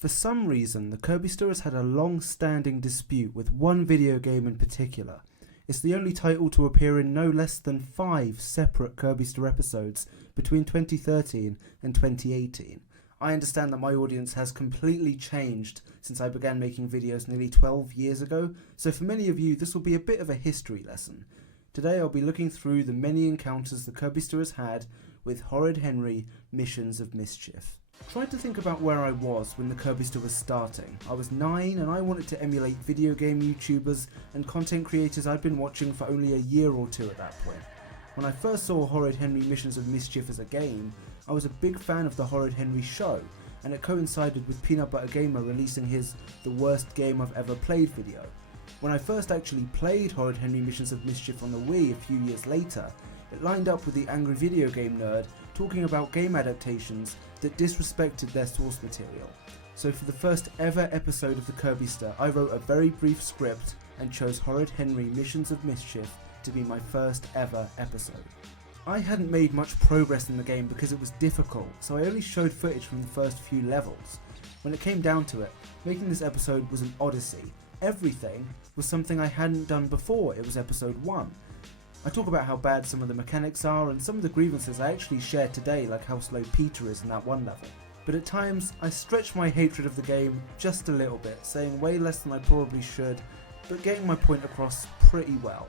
For some reason, the Kirbyster has had a long-standing dispute with one video game in particular. It's the only title to appear in no less than 5 separate Kirbyster episodes between 2013 and 2018. I understand that my audience has completely changed since I began making videos nearly 12 years ago, so for many of you this will be a bit of a history lesson. Today I'll be looking through the many encounters the Kirbyster has had with Horrid Henry Missions of Mischief. Tried to think about where I was when the Kirbyster was starting. I was 9 and I wanted to emulate video game YouTubers and content creators I'd been watching for only a year or two at that point. When I first saw Horrid Henry Missions of Mischief as a game, I was a big fan of the Horrid Henry show, and it coincided with Peanut Butter Gamer releasing his "The Worst Game I've Ever Played" video. When I first actually played Horrid Henry Missions of Mischief on the Wii a few years later, it lined up with the angry video game nerd talking about game adaptations that disrespected their source material. So for the first ever episode of the Kirbyster, I wrote a very brief script and chose Horrid Henry Missions of Mischief to be my first ever episode. I hadn't made much progress in the game because it was difficult, so I only showed footage from the first few levels. When it came down to it, making this episode was an odyssey. Everything was something I hadn't done before. It was episode 1. I talk about how bad some of the mechanics are and some of the grievances I actually share today, like how slow Peter is in that one level. But at times, I stretch my hatred of the game just a little bit, saying way less than I probably should, but getting my point across pretty well.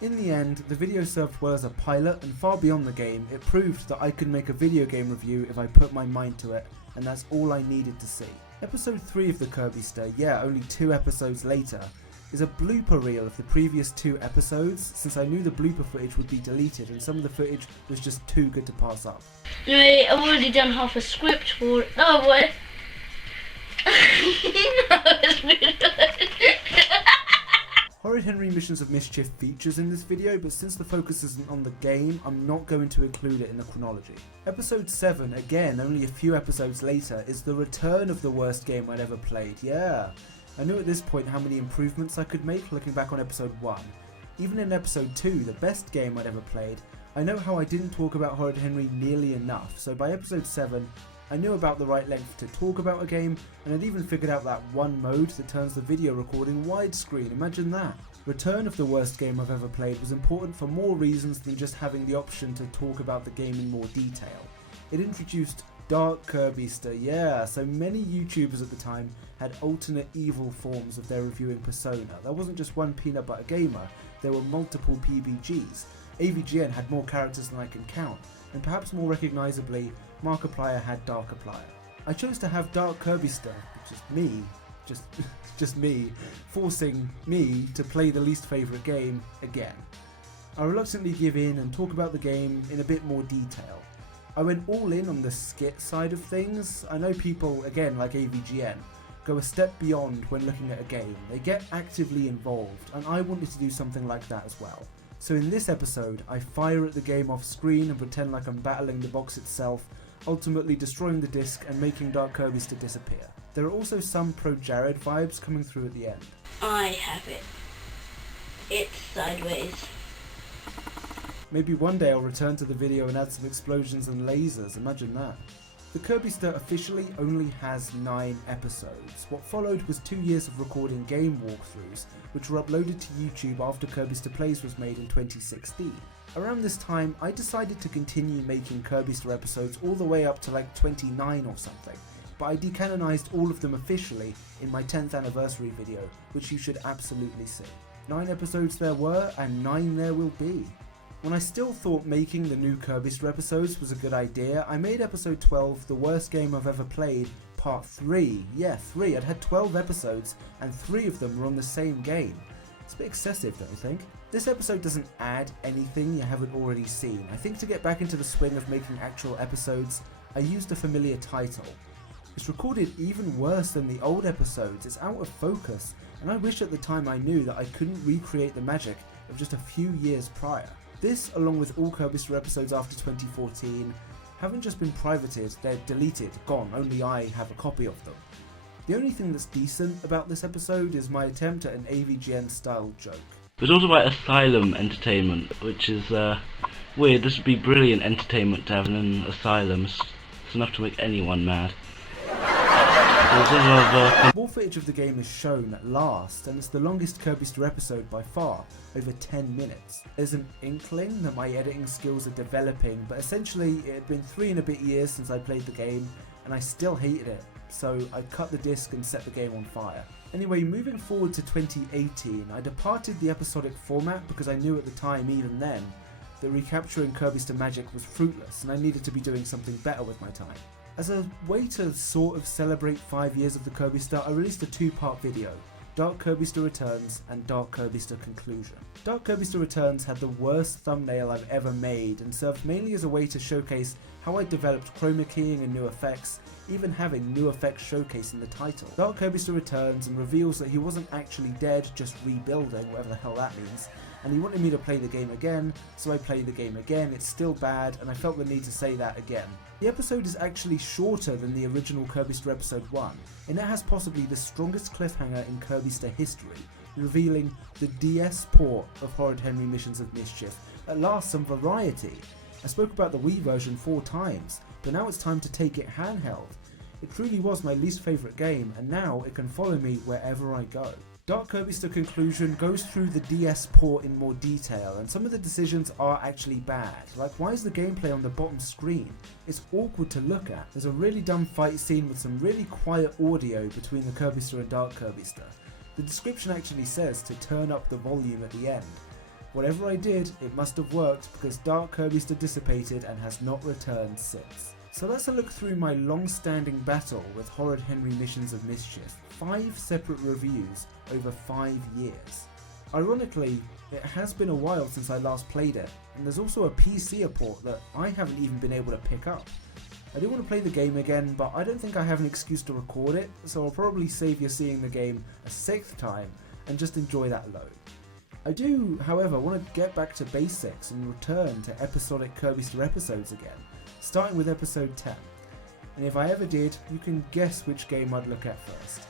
In the end, the video served well as a pilot, and far beyond the game, it proved that I could make a video game review if I put my mind to it, and that's all I needed to see. Episode 3 of the Kirbyster, yeah, only 2 episodes later, is a blooper reel of the previous 2 episodes, since I knew the blooper footage would be deleted and some of the footage was just too good to pass up. Anyway, I've already done half a script for it. Oh boy. Horrid Henry Missions of Mischief features in this video, but since the focus isn't on the game, I'm not going to include it in the chronology. Episode 7, again only a few episodes later, is the return of the worst game I'd ever played, yeah. I knew at this point how many improvements I could make looking back on episode 1. Even in episode 2, the best game I'd ever played, I know how I didn't talk about Horrid Henry nearly enough, so by episode 7, I knew about the right length to talk about a game, and I'd even figured out that one mode that turns the video recording widescreen, imagine that. Return of the worst game I've ever played was important for more reasons than just having the option to talk about the game in more detail. It introduced Dark Kirbyster, yeah, so many YouTubers at the time had alternate evil forms of their reviewing persona. There wasn't just one Peanut Butter Gamer, there were multiple PBGs. AVGN had more characters than I can count, and perhaps more recognisably, Markiplier had Darkiplier. I chose to have Dark Kirbyster, which is me, just me, forcing me to play the least favourite game again. I reluctantly give in and talk about the game in a bit more detail. I went all in on the skit side of things. I know people, again like AVGN, go a step beyond when looking at a game. They get actively involved, and I wanted to do something like that as well. So in this episode, I fire at the game off screen and pretend like I'm battling the box itself, ultimately destroying the disc and making Dark Kirbyster disappear. There are also some Pro Jared vibes coming through at the end. I have it. It's sideways. Maybe one day I'll return to the video and add some explosions and lasers, imagine that. The Kirbyster officially only has 9 episodes. What followed was 2 years of recording game walkthroughs, which were uploaded to YouTube after Kirbyster Plays was made in 2016. Around this time, I decided to continue making Kirbyster episodes all the way up to like 29 or something, but I decanonized all of them officially in my 10th anniversary video, which you should absolutely see. 9 episodes there were, and 9 there will be. When I still thought making the new Kirbyster episodes was a good idea, I made episode 12, The Worst Game I've Ever Played, part 3. Yeah, 3. I'd had 12 episodes, and 3 of them were on the same game. It's a bit excessive, don't you think? This episode doesn't add anything you haven't already seen. I think to get back into the swing of making actual episodes, I used a familiar title. It's recorded even worse than the old episodes, it's out of focus, and I wish at the time I knew that I couldn't recreate the magic of just a few years prior. This, along with all Kirbyster episodes after 2014, haven't just been privated, they're deleted, gone, only I have a copy of them. The only thing that's decent about this episode is my attempt at an AVGN style joke. There's also about asylum entertainment, which is weird. This would be brilliant entertainment to have in an asylum. It's enough to make anyone mad. There's a lot of More footage of the game is shown at last, and it's the longest Kirbyster episode by far, over 10 minutes. There's an inkling that my editing skills are developing, but essentially it had been 3 and a bit years since I played the game, and I still hated it, so I cut the disc and set the game on fire. Anyway, moving forward to 2018, I departed the episodic format because I knew at the time, even then, that recapturing Kirbyster magic was fruitless and I needed to be doing something better with my time. As a way to sort of celebrate 5 years of the Kirbyster, I released a 2-part video, Dark Kirbyster Returns and Dark Kirbyster Conclusion. Dark Kirbyster Returns had the worst thumbnail I've ever made and served mainly as a way to showcase how I developed chroma keying and new effects, even having new effects showcased in the title. Dark Kirbyster returns and reveals that he wasn't actually dead, just rebuilding, whatever the hell that means, and he wanted me to play the game again, so I played the game again. It's still bad, and I felt the need to say that again. The episode is actually shorter than the original Kirbyster episode 1, and it has possibly the strongest cliffhanger in Kirbyster history, revealing the DS port of Horrid Henry Missions of Mischief. At last, some variety. I spoke about the Wii version 4 times, but now it's time to take it handheld. It truly was my least favourite game, and now it can follow me wherever I go. Dark Kirbyster Conclusion goes through the DS port in more detail, and some of the decisions are actually bad. Like, why is the gameplay on the bottom screen? It's awkward to look at. There's a really dumb fight scene with some really quiet audio between the Kirbyster and Dark Kirbyster. The description actually says to turn up the volume at the end. Whatever I did, it must have worked because Dark Kirbyster dissipated and has not returned since. So that's a look through my long-standing battle with Horrid Henry Missions of Mischief. 5 separate reviews over 5 years. Ironically, it has been a while since I last played it, and there's also a PC port that I haven't even been able to pick up. I do want to play the game again, but I don't think I have an excuse to record it, so I'll probably save you seeing the game a 6th time and just enjoy that alone. I do, however, want to get back to basics and return to episodic Kirbyster episodes again, starting with episode 10. And if I ever did, you can guess which game I'd look at first.